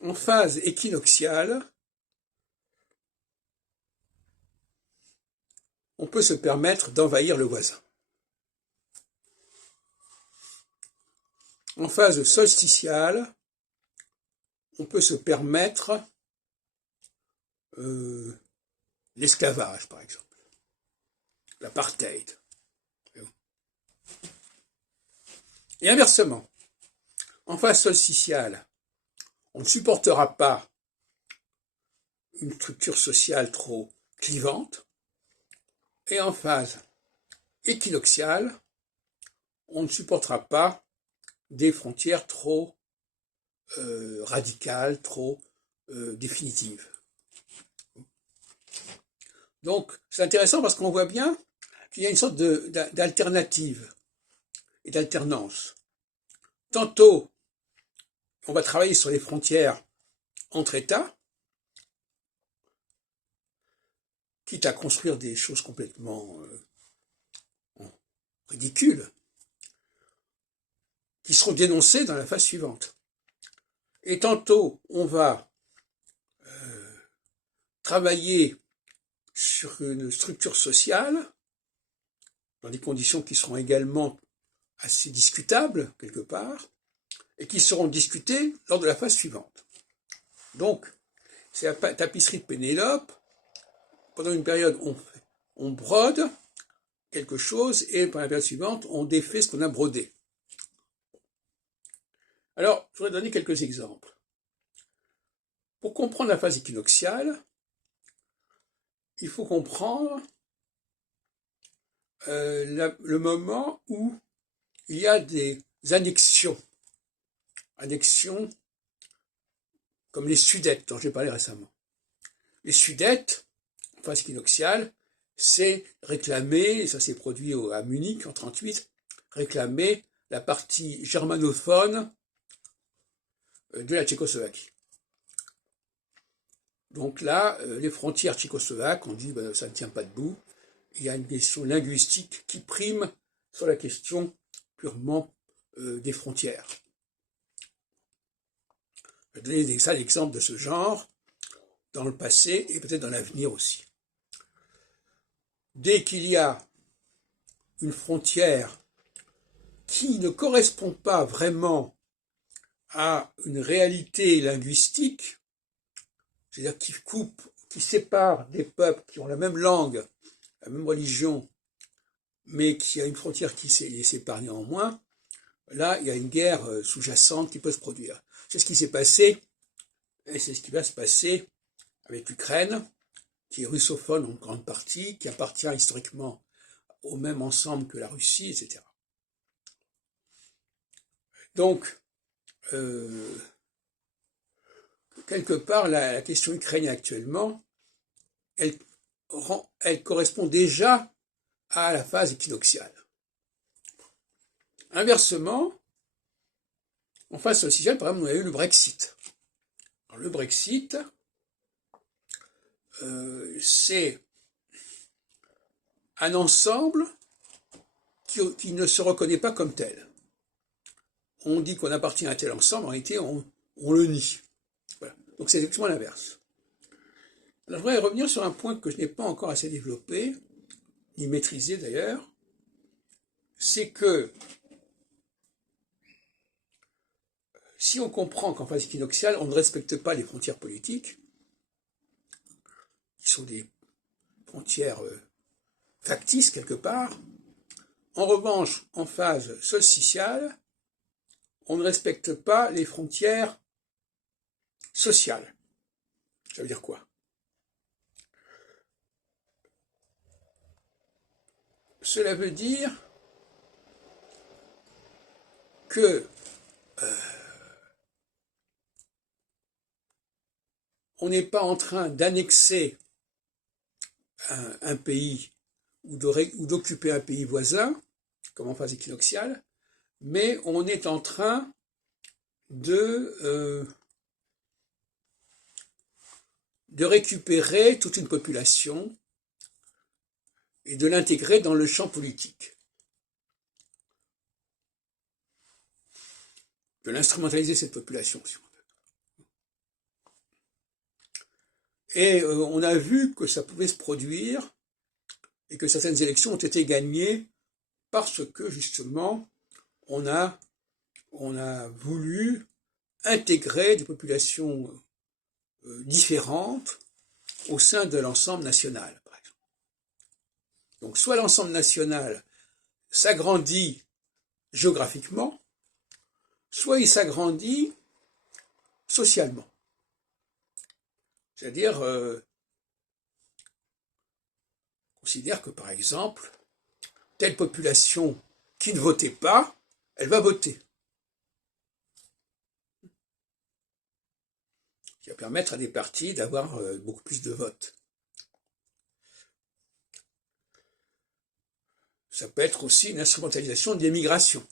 En phase équinoxiale, on peut se permettre d'envahir le voisin. En phase solsticiale, on peut se permettre l'esclavage, par exemple, l'apartheid. Et inversement, en phase solsticiale, on ne supportera pas une structure sociale trop clivante, et en phase équinoxiale, on ne supportera pas des frontières trop radicales, trop définitives. Donc, c'est intéressant parce qu'on voit bien qu'il y a une sorte d'alternative et d'alternance. Tantôt, on va travailler sur les frontières entre États, quitte à construire des choses complètement ridicules, qui seront dénoncées dans la phase suivante. Et tantôt, on va travailler sur une structure sociale, dans des conditions qui seront également assez discutables, quelque part, et qui seront discutées lors de la phase suivante. Donc, c'est la tapisserie de Pénélope. Pendant une période, on brode quelque chose, et pendant la période suivante, on défait ce qu'on a brodé. Alors, je voudrais donner quelques exemples. Pour comprendre la phase équinoxiale, il faut comprendre le moment où il y a des annexions. Annexions comme les Sudètes dont j'ai parlé récemment. Les Sudètes, en phase équinoxiale, c'est réclamer, et ça s'est produit à Munich en 1938, réclamer la partie germanophone de la Tchécoslovaquie. Donc là, les frontières tchécoslovaques, on dit ça ne tient pas debout. Il y a une question linguistique qui prime sur la question purement des frontières. Je vais donner des exemples de ce genre dans le passé et peut-être dans l'avenir aussi. Dès qu'il y a une frontière qui ne correspond pas vraiment à une réalité linguistique, c'est-à-dire qui coupe, qui sépare des peuples qui ont la même langue, la même religion, mais qui a une frontière qui les sépare néanmoins, là, il y a une guerre sous-jacente qui peut se produire. C'est ce qui s'est passé, et c'est ce qui va se passer avec l'Ukraine, qui est russophone en grande partie, qui appartient historiquement au même ensemble que la Russie, etc. Donc, quelque part, la question ukrainienne actuellement, elle correspond déjà à la phase équinoxiale. Inversement, en phase solsticiale, par exemple, on a eu le Brexit. Alors, le Brexit, c'est un ensemble qui ne se reconnaît pas comme tel. On dit qu'on appartient à tel ensemble, en réalité, on le nie. Voilà. Donc c'est exactement l'inverse. Alors je voudrais revenir sur un point que je n'ai pas encore assez développé, ni maîtrisé d'ailleurs, c'est que si on comprend qu'en phase équinoxiale, on ne respecte pas les frontières politiques, qui sont des frontières factices quelque part, en revanche, en phase solsticiale, on ne respecte pas les frontières sociales. Ça veut dire quoi? Cela veut dire que on n'est pas en train d'annexer un pays ou d'occuper un pays voisin, comme en phase équinoxiale, mais on est en train de récupérer toute une population et de l'intégrer dans le champ politique, de l'instrumentaliser cette population. Et on a vu que ça pouvait se produire et que certaines élections ont été gagnées parce que justement on a voulu intégrer des populations différentes au sein de l'ensemble national, par exemple. Donc soit l'ensemble national s'agrandit géographiquement, soit il s'agrandit socialement. C'est-à-dire, considère que par exemple, telle population qui ne votait pas, elle va voter. Qui va permettre à des partis d'avoir beaucoup plus de votes. Ça peut être aussi une instrumentalisation de l'immigration.